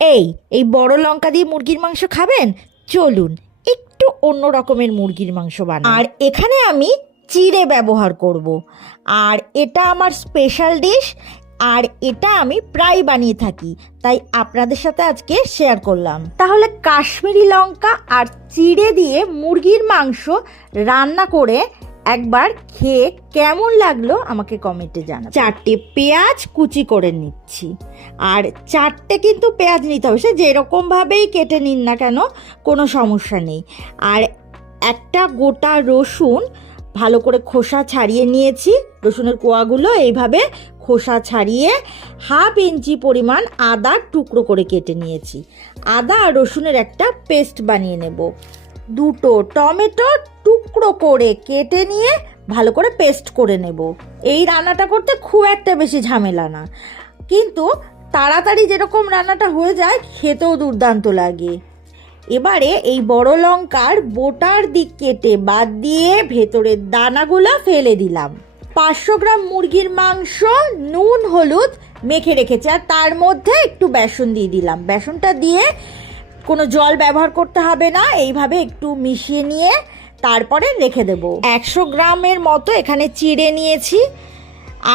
এই এই বড় লঙ্কা দিয়ে মুরগির মাংস খাবেন? চলুন, একটু অন্য রকমের মুরগির মাংস বানাই। আর এখানে আমি চিড়ে ব্যবহার করব। আর এটা আমার স্পেশাল ডিশ আর এটা আমি প্রায় বানিয়ে থাকি। তাই আপনাদের সাথে আজকে শেয়ার করলাম। তাহলে কাশ্মীরি লঙ্কা আর চিড়ে দিয়ে মুরগির মাংস রান্না করে একবার খেয়ে কেমন লাগল আমাকে কমেন্টে জানা চারটে পেঁয়াজ কুচি করে নিচ্ছি। আর চারটে কিন্তু পেঁয়াজ নিতে হবে, সে যেরকমভাবেই কেটে নিন না কেন, কোনো সমস্যা নেই। আর একটা গোটা রসুন ভালো করে খোসা ছাড়িয়ে নিয়েছি। রসুনের কোয়াগুলো এইভাবে খোসা ছাড়িয়ে হাফ ইঞ্চি পরিমাণ আদার টুকরো করে কেটে নিয়েছি। আদা আর রসুনের একটা পেস্ট বানিয়ে নেব। দুটো টমেটো টুকরো করে কেটে নিয়ে ভালো করে পেস্ট করে নেব। এই রান্নাটা করতে খুব একটা বেশি ঝামেলা না। কিন্তু তাড়াতাড়ি যেরকম রান্নাটা হয়ে যায়, খেতেও দুর্দান্ত লাগে। এবারে এই বড় লঙ্কার বোটার দিক কেটে বাদ দিয়ে ভেতরের দানাগুলো ফেলে দিলাম। পাঁচশো গ্রাম মুরগির মাংস, নুন, হলুদ মেখে রেখেছি আর তার মধ্যে একটু বেসন দিয়ে দিলাম। বেসনটা দিয়ে কোনো জল ব্যবহার করতে হবে না, এইভাবে একটু মিশিয়ে নিয়ে তারপরে রেখে দেব। একশো গ্রামের মতো এখানে চিড়ে নিয়েছি।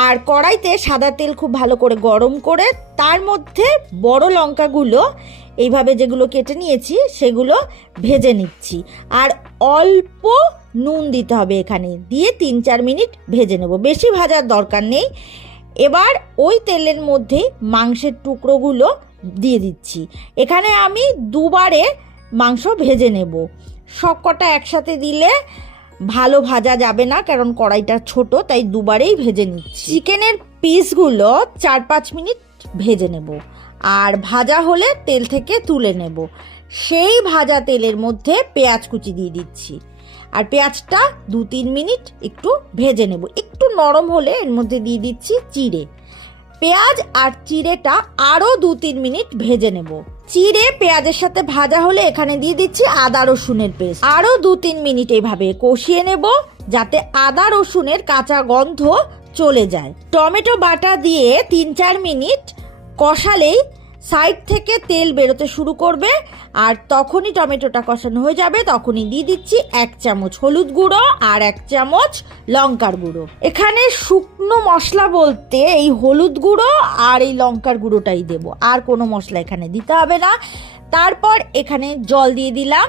আর কড়াইতে সাদা তেল খুব ভালো করে গরম করে, তার মধ্যে বড় লঙ্কাগুলো, এইভাবে যেগুলো কেটে নিয়েছি, সেগুলো ভেজে নিচ্ছি। আর অল্প নুন দিতে হবে এখানে, দিয়ে তিন চার মিনিট ভেজে নেব। বেশি ভাজার দরকার নেই। এবার ওই তেলের মধ্যেই মাংসের টুকরোগুলো দিয়ে দিচ্ছি। এখানে আমি দুবারে মাংস ভেজে নেব। সব কটা একসাথে দিলে ভালো ভাজা যাবে না, কারণ কড়াইটা ছোট, তাই দুবারেই ভেজে নিচ্ছি। চিকেনের পিসগুলো চার পাঁচ মিনিট ভেজে নেব, আর ভাজা হলে তেল থেকে তুলে নেব। সেই ভাজা তেলের মধ্যে পেঁয়াজ কুচি দিয়ে দিচ্ছি, আর পেঁয়াজটা দু তিন মিনিট একটু ভেজে নেব। একটু নরম হলে এর মধ্যে দিয়ে দিচ্ছি চিড়ে। পেঁয়াজ আর চিড়েটা আরও দু তিন মিনিট ভেজে নেব। চিড়ে পেঁয়াজের সাথে ভাজা হলে এখানে দিয়ে দিচ্ছি আদা রসুনের পেস্ট। আরও দু তিন মিনিট এইভাবে কষিয়ে নেব যাতে আদা রসুনের কাঁচা গন্ধ চলে যায়। টমেটো বাটা দিয়ে তিন চার মিনিট কষালেই সাইড থেকে তেল বেরোতে শুরু করবে, আর তখনই টমেটোটা কষানো হয়ে যাবে। তখনই দিয়ে দিচ্ছি এক চামচ হলুদ গুঁড়ো আর এক চামচ লঙ্কার গুঁড়ো। এখানে শুকনো মশলা বলতে এই হলুদ গুঁড়ো আর এই লঙ্কার গুঁড়োটাই দেব। আর কোনো মশলা এখানে দিতে হবে না। তারপর এখানে জল দিয়ে দিলাম,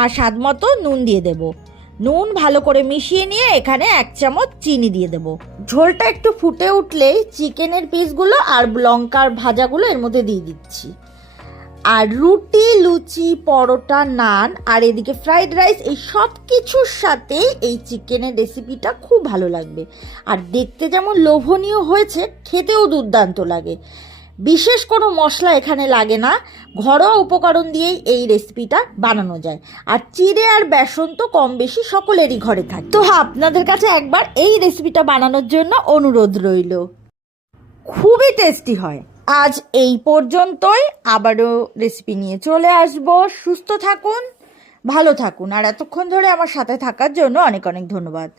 আর স্বাদ মতো নুন দিয়ে দেবো। নুন ভালো করে মিশিয়ে নিয়ে এখানে এক চামচ চিনি দিয়ে দেবো। ঝোলটা একটু ফুটে উঠলেই চিকেনের পিসগুলো আর লঙ্কার ভাজাগুলো এর মধ্যে দিয়ে দিচ্ছি। আর রুটি, লুচি, পরোটা, নান আর এদিকে ফ্রাইড রাইস এই সব কিছুর সাথেই এই চিকেনের রেসিপিটা খুব ভালো লাগবে। আর দেখতে যেমন লোভনীয় হয়েছে, খেতেও দুর্দান্ত লাগে। বিশেষ কোনো মশলা এখানে লাগে না। ঘরোয়া উপকরণ দিয়েই এই রেসিপিটা বানানো যায়। আর চিড়ে আর বেসন তো কম বেশি সকলেরই ঘরে থাকে। তো আপনাদের কাছে একবার এই রেসিপিটা বানানোর জন্য অনুরোধ রইল। খুবই টেস্টি হয়। আজ এই পর্যন্তই। আবারও রেসিপি নিয়ে চলে আসব। সুস্থ থাকুন, ভালো থাকুন। আর এতক্ষণ ধরে আমার সাথে থাকার জন্য অনেক অনেক ধন্যবাদ।